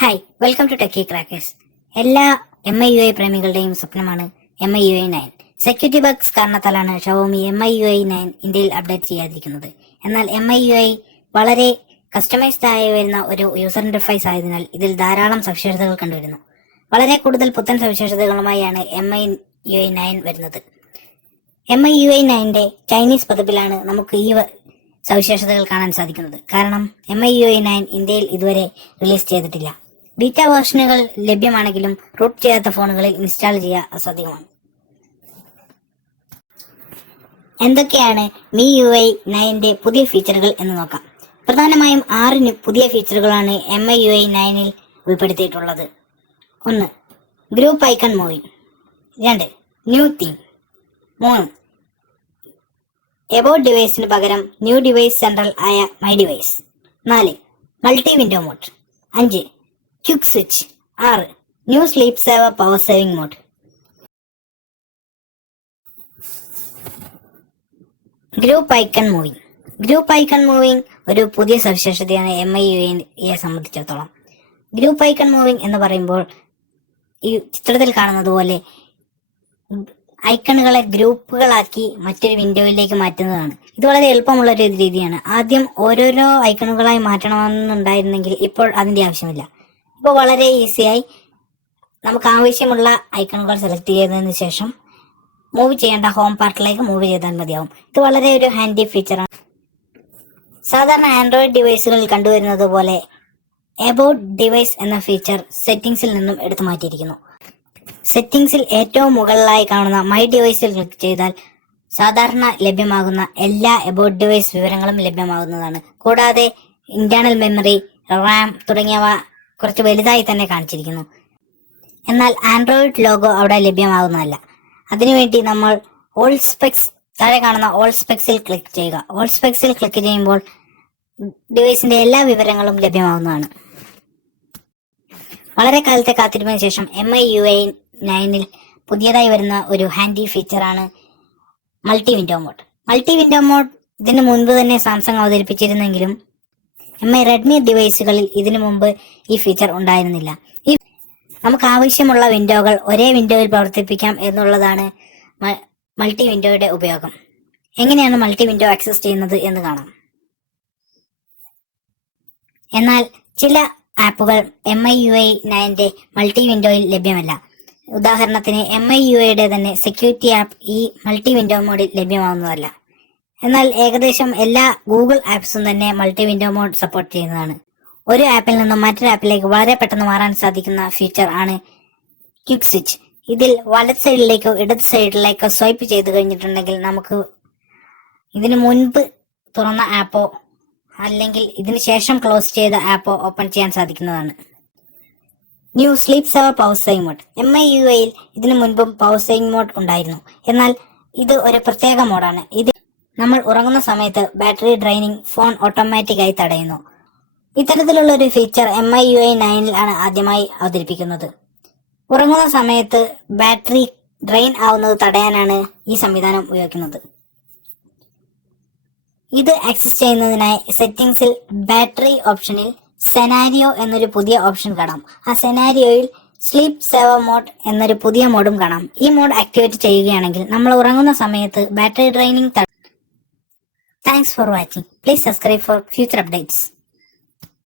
Hi welcome to techie crackers എല്ലാ M I U I പ്രേമികളുടെയും സ്വപ്നമാണ് M I U I nine security bugs കാരണത്താലാണ് Xiaomi M I U I nine ഇന്ത്യയിൽ update ചെയ്യാതിരിക്കുന്നത്. എന്നാൽ M I U I വളരെ customised ആയി വരുന്ന ഒരു യൂസർ ഇന്റർഫൈസ് ആയതിനാൽ ഇതിൽ ധാരാളം സവിശേഷതകൾ കണ്ടുവരുന്നു. വളരെ കൂടുതൽ പുത്തൻ സവിശേഷതകളുമായാണ് M I U I nine വരുന്നത്. എം ഐ യു ഐ നയന്റെ ചൈനീസ് പതിപ്പിലാണ് നമുക്ക് ഈ സവിശേഷതകൾ കാണാൻ സാധിക്കുന്നത്. കാരണം M I U I nine ഇന്ത്യയിൽ ഇതുവരെ റിലീസ് ചെയ്തിട്ടില്ല. ബീറ്റ വേർഷനുകൾ ലഭ്യമാണെങ്കിലും റൂട്ട് ചെയ്യാത്ത ഫോണുകളിൽ ഇൻസ്റ്റാൾ ചെയ്യുക അസാധ്യമാണ്. എന്തൊക്കെയാണ് മി യു ഐ നയന്റെ പുതിയ ഫീച്ചറുകൾ എന്ന് നോക്കാം. പ്രധാനമായും ആറിന് പുതിയ ഫീച്ചറുകളാണ് എം ഐ യു ഐ നയനിൽ ഉൾപ്പെടുത്തിയിട്ടുള്ളത്. ഒന്ന് ഗ്രൂപ്പ് ഐക്കൺ മൂവി. രണ്ട് ന്യൂ തീം. മൂന്ന് എബൌട്ട് ഡിവൈസിന് പകരം ന്യൂ ഡിവൈസ് സെൻട്രൽ ആയ മൈ ഡിവൈസ്. നാല് മൾട്ടി വിൻഡോ മോഡ്. അഞ്ച് ക്യുക്ക് സ്വിച്ച് ആറ്. New sleep saver power saving mode. Group icon moving group icon moving ഒരു പുതിയ സവിശേഷതയാണ് എം ഐ യു എയെ സംബന്ധിച്ചിടത്തോളം. ഗ്രൂപ്പ് ഐക്കൺ മൂവിംഗ് എന്ന് പറയുമ്പോൾ ഈ ചിത്രത്തിൽ കാണുന്നത് പോലെ ഐക്കണുകളെ ഗ്രൂപ്പുകളാക്കി മറ്റൊരു വിൻഡോയിലേക്ക് മാറ്റുന്നതാണ്. ഇത് വളരെ എളുപ്പമുള്ള ഒരു രീതിയാണ്. ആദ്യം ഓരോരോ ഐക്കണുകളായി മാറ്റണമെന്നുണ്ടായിരുന്നെങ്കിൽ ഇപ്പോൾ അതിന്റെ ആവശ്യമില്ല. ഇപ്പോൾ വളരെ ഈസിയായി. നമുക്ക് ആവശ്യമുള്ള ഐക്കണുകൾ സെലക്ട് ചെയ്തതിന് ശേഷം മൂവ് ചെയ്യേണ്ട ഹോം പാർട്ടിലേക്ക് മൂവ് ചെയ്താൽ മതിയാവും. ഇത് വളരെ ഒരു ഹാൻഡി ഫീച്ചറാണ് സാധാരണ ആൻഡ്രോയിഡ് ഡിവൈസുകളിൽ കണ്ടുവരുന്നത് പോലെ എബൌട്ട് ഡിവൈസ് എന്ന ഫീച്ചർ സെറ്റിംഗ്സിൽ നിന്നും എടുത്തു മാറ്റിയിരിക്കുന്നു. സെറ്റിംഗ്സിൽ ഏറ്റവും മുകളിലായി കാണുന്ന മൈ ഡിവൈസിൽ ക്ലിക്ക് ചെയ്താൽ സാധാരണ ലഭ്യമാകുന്ന എല്ലാ എബൌട്ട് ഡിവൈസ് വിവരങ്ങളും ലഭ്യമാകുന്നതാണ്. കൂടാതെ ഇന്റേണൽ മെമ്മറി റാം തുടങ്ങിയവ കുറച്ച് വലുതായി തന്നെ കാണിച്ചിരിക്കുന്നു. എന്നാൽ ആൻഡ്രോയിഡ് ലോഗോ അവിടെ ലഭ്യമാകുന്നതല്ല അതിനുവേണ്ടി നമ്മൾ ഓൾ സ്പെക്സ് താഴെ കാണുന്ന ഓൾ സ്പെക്സിൽ ക്ലിക്ക് ചെയ്യുക. ഓൾ സ്പെക്സിൽ ക്ലിക്ക് ചെയ്യുമ്പോൾ ഡിവൈസിന്റെ എല്ലാ വിവരങ്ങളും ലഭ്യമാകുന്നതാണ് വളരെ കാലത്തെ കാത്തിരിപ്പിന് ശേഷം എം ഐ യു ഐ നയനിൽ പുതിയതായി വരുന്ന ഒരു handy ഫീച്ചറാണ് multi window mode. Multi window mode ഇതിനു മുൻപ് തന്നെ സാംസങ് അവതരിപ്പിച്ചിരുന്നെങ്കിലും എം ഐ റെഡ്മി ഡിവൈസുകളിൽ ഇതിനു മുമ്പ് ഈ ഫീച്ചർ ഉണ്ടായിരുന്നില്ല. ഈ നമുക്ക് ആവശ്യമുള്ള വിൻഡോകൾ ഒരേ വിൻഡോയിൽ പ്രവർത്തിപ്പിക്കാം എന്നുള്ളതാണ് മൾട്ടി വിൻഡോയുടെ ഉപയോഗം. എങ്ങനെയാണ് മൾട്ടി വിൻഡോ ആക്സസ് ചെയ്യുന്നത് എന്ന് കാണാം. എന്നാൽ ചില ആപ്പുകൾ എം ഐ യു ഐ നയന്റെ മൾട്ടി വിൻഡോയിൽ ലഭ്യമല്ല. ഉദാഹരണത്തിന് എം ഐ യു ഐയുടെ തന്നെ സെക്യൂരിറ്റി ആപ്പ് ഈ മൾട്ടി വിൻഡോ മോഡിൽ ലഭ്യമാവുന്നതല്ല. എന്നാൽ ഏകദേശം എല്ലാ ഗൂഗിൾ ആപ്സും തന്നെ മൾട്ടി വിൻഡോ മോഡ് സപ്പോർട്ട് ചെയ്യുന്നതാണ്. ഒരു ആപ്പിൽ നിന്നും മറ്റൊരു ആപ്പിലേക്ക് വളരെ പെട്ടെന്ന് മാറാൻ സാധിക്കുന്ന ഫീച്ചർ ആണ് ക്വിക്ക് സ്വിച്ച് ഇതിൽ വലത് സൈഡിലേക്കോ ഇടത് സൈഡിലേക്കോ സ്വൈപ്പ് ചെയ്ത് കഴിഞ്ഞിട്ടുണ്ടെങ്കിൽ നമുക്ക് ഇതിനു മുൻപ് തുറന്ന ആപ്പോ അല്ലെങ്കിൽ ഇതിന് ശേഷം ക്ലോസ് ചെയ്ത ആപ്പോ ഓപ്പൺ ചെയ്യാൻ സാധിക്കുന്നതാണ്. New sleep saver pausing mode. M I U എയിൽ ഇതിനു മുൻപും പൗസൈങ് മോഡ് ഉണ്ടായിരുന്നു. എന്നാൽ ഇത് ഒരു പ്രത്യേക മോഡാണ്. ഇത് നമ്മൾ ഉറങ്ങുന്ന സമയത്ത് ബാറ്ററി ഡ്രൈനിങ് ഫോൺ ഓട്ടോമാറ്റിക്കായി തടയുന്നു. ഇത്തരത്തിലുള്ള ഒരു feature M I U I നയനിൽ ആണ് ആദ്യമായി അവതരിപ്പിക്കുന്നത്. ഉറങ്ങുന്ന സമയത്ത് ബാറ്ററി ഡ്രെയിൻ ആവുന്നത് തടയാനാണ് ഈ സംവിധാനം ഉപയോഗിക്കുന്നത്. ഇത് ആക്സസ് ചെയ്യുന്നതിനായി സെറ്റിംഗ്സിൽ ബാറ്ററി ഓപ്ഷനിൽ സെനാരിയോ എന്നൊരു പുതിയ ഓപ്ഷൻ കാണാം. ആ സെനാരിയോയിൽ സ്ലീപ് സേവ മോഡ് എന്നൊരു പുതിയ മോഡും കാണാം. ഈ മോഡ് ആക്ടിവേറ്റ് ചെയ്യുകയാണെങ്കിൽ നമ്മൾ ഉറങ്ങുന്ന സമയത്ത് battery draining Thanks for watching. Please subscribe for future updates.